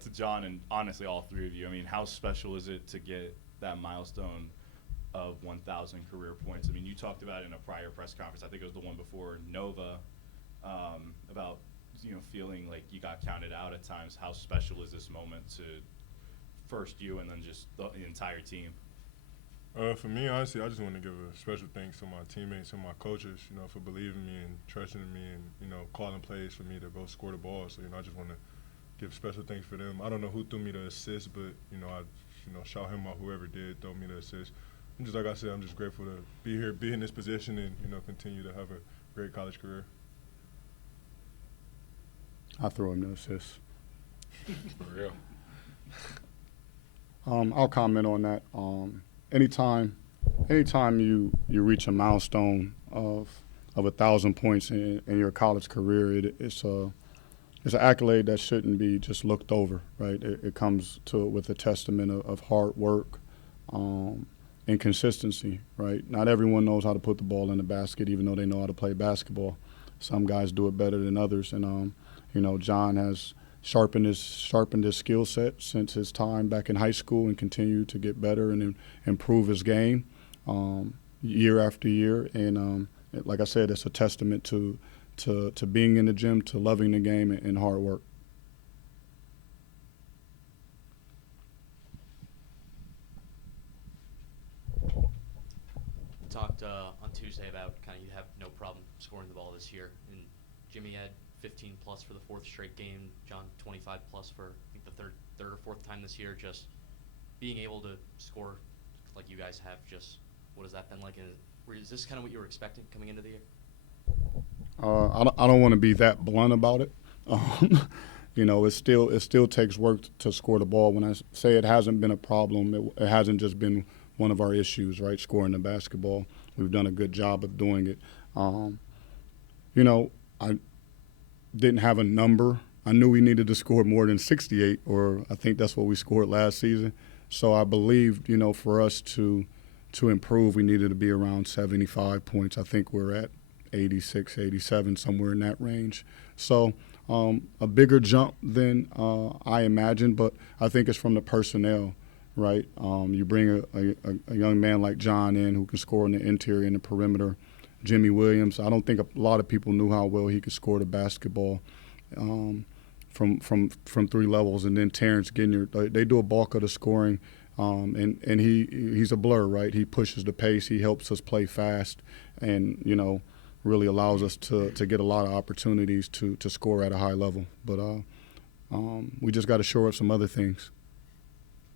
to John and honestly all three of you. I mean, how special is it to get that milestone of 1,000 career points? I mean, you talked about it in a prior press conference. I think it was the one before Nova, about feeling like you got counted out at times. How special is this moment to first you and then just the entire team? For me, honestly, I just want to give a special thanks to my teammates and my coaches, for believing me and trusting in me and, calling plays for me to go score the ball. So, I just want to give special thanks for them. I don't know who threw me the assist, but, shout him out, whoever did throw me the assist. And just like I said, I'm just grateful to be here, be in this position, and, continue to have a great college career. I throw him the assist. For real. I'll comment on that. Anytime you reach a milestone of 1,000 points in your college career, it's an accolade that shouldn't be just looked over, right? It comes to it with a testament of hard work and consistency, right? Not everyone knows how to put the ball in the basket, even though they know how to play basketball. Some guys do it better than others, and John has sharpened his skill set since his time back in high school and continued to get better and improve his game year after year. And like I said, it's a testament to being in the gym, to loving the game, and hard work. We talked on Tuesday about kind of you have no problem scoring the ball this year, and Jimmie had 15 plus for the fourth straight game. John 25 plus for I think the third or fourth time this year. Just being able to score like you guys have, just what has that been like? Is this kind of what you were expecting coming into the year? I don't want to be that blunt about it. It still takes work to score the ball. When I say it hasn't been a problem, it hasn't just been one of our issues, right? Scoring the basketball, we've done a good job of doing it. I didn't have a number. I knew we needed to score more than 68, or I think that's what we scored last season. So I believed, for us to improve, we needed to be around 75 points. I think we're at 86, 87, somewhere in that range. So a bigger jump than I imagined, but I think it's from the personnel, right? You bring a young man like John in who can score in the interior and the perimeter. Jimmie Williams, I don't think a lot of people knew how well he could score the basketball from three levels. And then Terrence Gidner, they do a bulk of the scoring, and he's a blur, right? He pushes the pace, he helps us play fast, and really allows us to get a lot of opportunities to score at a high level. But we just got to shore up some other things.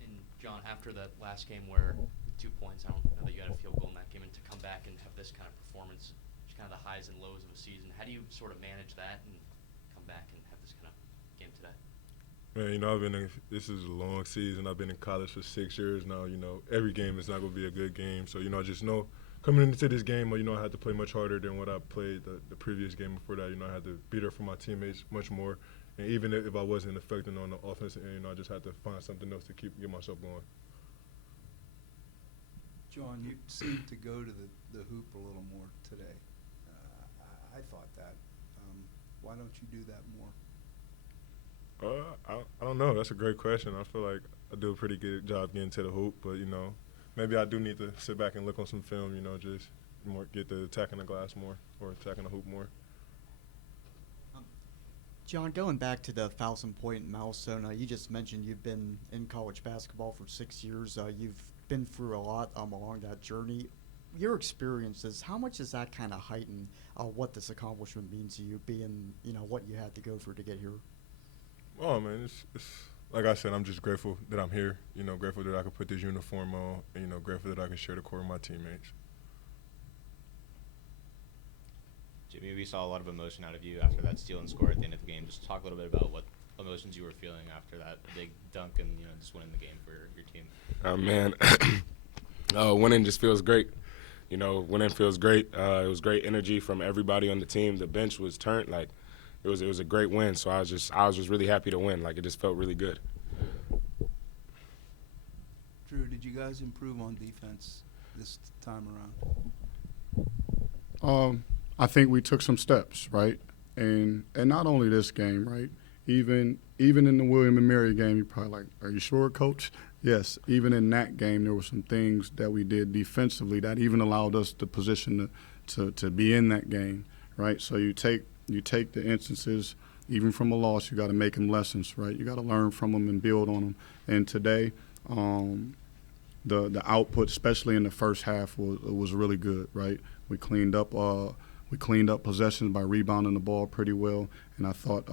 And John, after that last game where 2 points, I don't know that you had a field goal in that game, and to come back and have this kind of performance, just kind of the highs and lows of a season, how do you sort of manage that and come back and have this kind of game today? Man, this is a long season. I've been in college for 6 years now. Every game is not going to be a good game. So, I just know coming into this game, I had to play much harder than what I played the previous game before that. I had to be there for my teammates much more. And even if I wasn't effective on the offensive end, I just had to find something else to get myself going. John, you seemed to go to the hoop a little more today. I thought that. Why don't you do that more? I don't know. That's a great question. I feel like I do a pretty good job getting to the hoop, but, maybe I do need to sit back and look on some film, just more get the attacking the glass more or attacking the hoop more. John, going back to the 1,000-point milestone, you just mentioned you've been in college basketball for 6 years. You've been through a lot along that journey. Your experiences, how much does that kind of heighten what this accomplishment means to you, being what you had to go through to get here? Oh man, it's like I said, I'm just grateful that I'm here. Grateful that I could put this uniform on, and grateful that I can share the court with my teammates. Jimmie, we saw a lot of emotion out of you after that steal and score at the end of the game. Just talk a little bit about what emotions you were feeling after that big dunk and just winning the game for your team. Man, winning just feels great. Winning feels great. It was great energy from everybody on the team. The bench was turned. Like it was a great win. So I was just really happy to win. Like it just felt really good. Drew, did you guys improve on defense this time around? I think we took some steps, right? And not only this game, right? even in the William and Mary game, you're probably like, are you sure, Coach? Yes, even in that game, there were some things that we did defensively that even allowed us the position to be in that game, right? So you take the instances, even from a loss, you got to make them lessons, right? You got to learn from them and build on them. And today, the output, especially in the first half, was really good, right? We cleaned up possessions by rebounding the ball pretty well, and I thought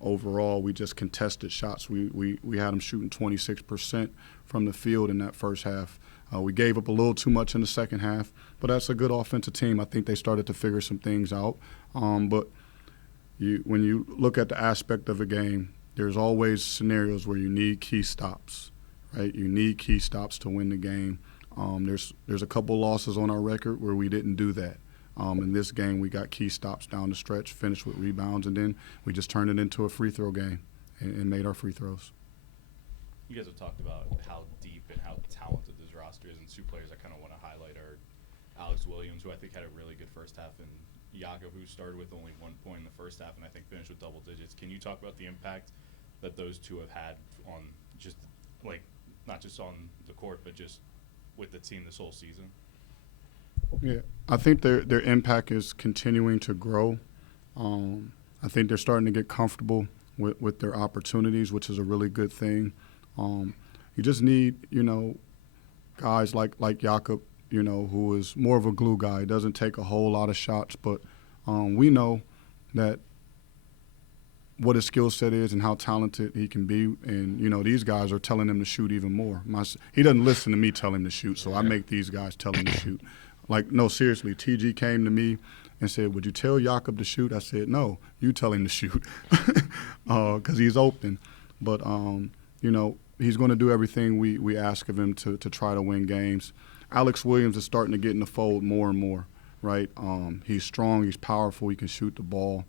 overall we just contested shots. We had them shooting 26% from the field in that first half. We gave up a little too much in the second half, but that's a good offensive team. I think they started to figure some things out. But when you look at the aspect of a game, there's always scenarios where you need key stops, right? You need key stops to win the game. There's a couple losses on our record where we didn't do that. In this game, we got key stops down the stretch, finished with rebounds, and then we just turned it into a free throw game and made our free throws. You guys have talked about how deep and how talented this roster is, and two players I kind of want to highlight are Alex Williams, who I think had a really good first half, and Jakob, who started with only 1 point in the first half and I think finished with double digits. Can you talk about the impact that those two have had on just, like, not just on the court, but just with the team this whole season? Yeah, I think their impact is continuing to grow. I think they're starting to get comfortable with their opportunities, which is a really good thing. You just need, guys like Jakob, who is more of a glue guy. He doesn't take a whole lot of shots, but we know that what his skill set is and how talented he can be. And, these guys are telling him to shoot even more. He doesn't listen to me tell him to shoot, so I make these guys tell him to shoot. Like, no, seriously, TG came to me and said, would you tell Jakob to shoot? I said, no, you tell him to shoot because he's open. But, he's going to do everything we ask of him to try to win games. Alex Williams is starting to get in the fold more and more, right? He's strong, he's powerful, he can shoot the ball.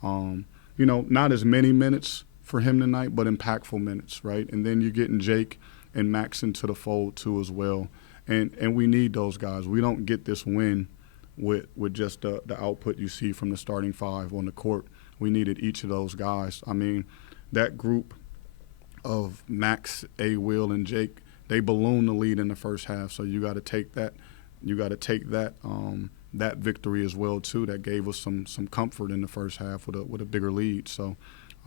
Not as many minutes for him tonight, but impactful minutes, right? And then you're getting Jake and Max into the fold too as well. And we need those guys. We don't get this win with just the output you see from the starting five on the court. We needed each of those guys. I mean, that group of Max, A. Will, and Jake, they ballooned the lead in the first half. So you got to take that. You got to take that that victory as well too. That gave us some comfort in the first half with a bigger lead. So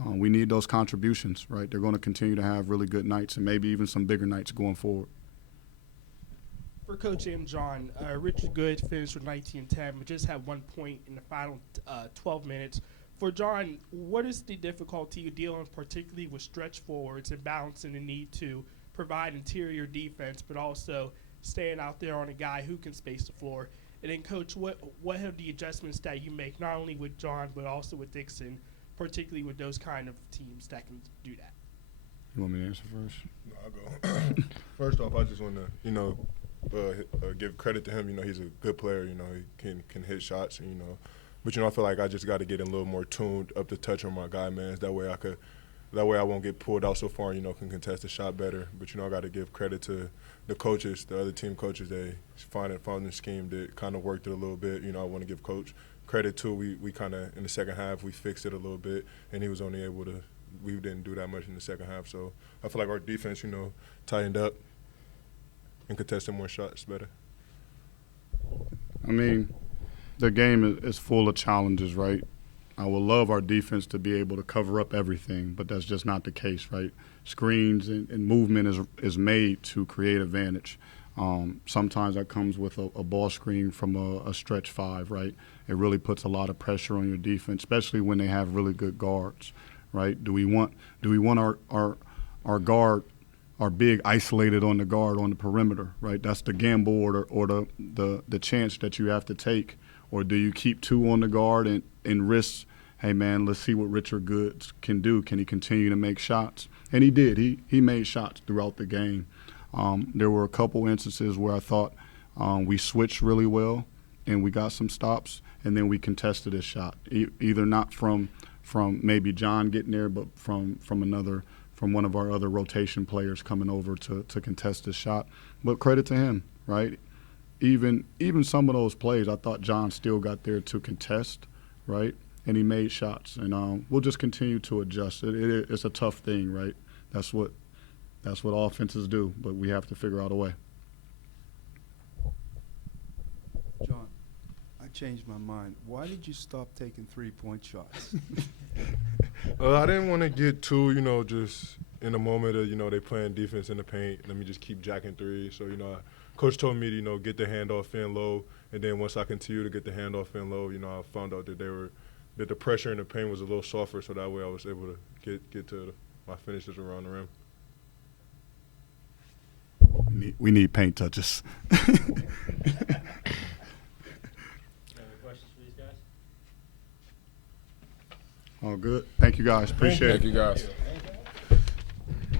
we need those contributions, right? They're going to continue to have really good nights and maybe even some bigger nights going forward. For Coach and John, Richard Good finished with 19-10, but just had 1 point in the final 12 minutes. For John, what is the difficulty you dealing particularly with stretch forwards and balancing the need to provide interior defense, but also staying out there on a guy who can space the floor? And then, Coach, what have the adjustments that you make, not only with John, but also with Dixon, particularly with those kind of teams that can do that? You want me to answer first? No, I'll go. First off, I just want to, give credit to him. He's a good player. He can hit shots. But I feel like I just got to get a little more tuned up to touch on my guy, man. That way I won't get pulled out so far. And, can contest the shot better. But I got to give credit to the coaches, the other team coaches. They found the scheme that kind of worked it a little bit. I want to give Coach credit too. We kind of in the second half we fixed it a little bit, and he was only able to. We didn't do that much in the second half. So I feel like our defense, tightened up and contested more shots better. I mean, the game is full of challenges, right? I would love our defense to be able to cover up everything, but that's just not the case, right? Screens and movement is made to create advantage. Sometimes that comes with a ball screen from a stretch five, right? It really puts a lot of pressure on your defense, especially when they have really good guards, right? Do we want our guard, our big isolated on the guard on the perimeter, right? That's the gamble or the chance that you have to take. Or do you keep two on the guard and risk, hey, man, let's see what Richard Goods can do. Can he continue to make shots? And he did. He made shots throughout the game. There were a couple instances where I thought we switched really well and we got some stops, and then we contested his shot, either not from maybe John getting there, but from one of our other rotation players coming over to contest his shot. But credit to him, right? Even some of those plays, I thought John still got there to contest, right? and he made shots. And we'll just continue to adjust. It's a tough thing, right? That's what offenses do, but we have to figure out a way. John, I changed my mind. Why did you stop taking 3-point shots? I didn't want to get too, just in the moment of, they playing defense in the paint. Let me just keep jacking threes. So, Coach told me to, get the handoff in low. And then once I continue to get the handoff in low, I found out that that the pressure in the paint was a little softer. So that way I was able to get to my finishes around the rim. We need paint touches. Any other questions for these guys? All good. Thank you guys. Appreciate it. Thank you guys.